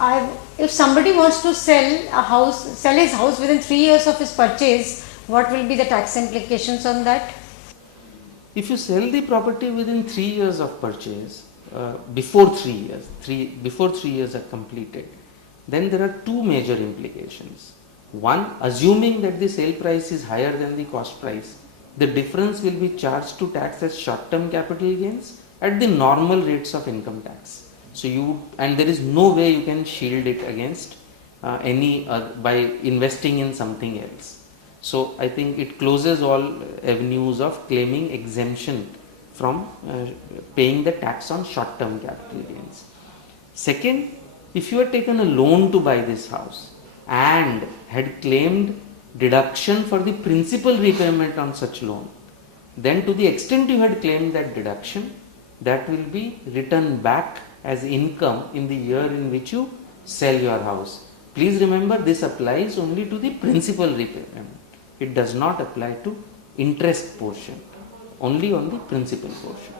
If somebody wants to sell his house within 3 years of his purchase, what will be the tax implications on that? If you sell the property within 3 years of purchase, before 3 years, before 3 years are completed, then there are two major implications. One, assuming that the sale price is higher than the cost price, the difference will be charged to tax as short-term capital gains at the normal rates of income tax. So and there is no way you can shield it against by investing in something else. So I think it closes all avenues of claiming exemption from paying the tax on short-term capital gains. Second, if you had taken a loan to buy this house and had claimed deduction for the principal repayment on such loan, then to the extent you had claimed that deduction, that will be returned back as income in the year in which you sell your house. Please remember, this applies only to the principal repayment. It does not apply to interest portion, only on the principal portion.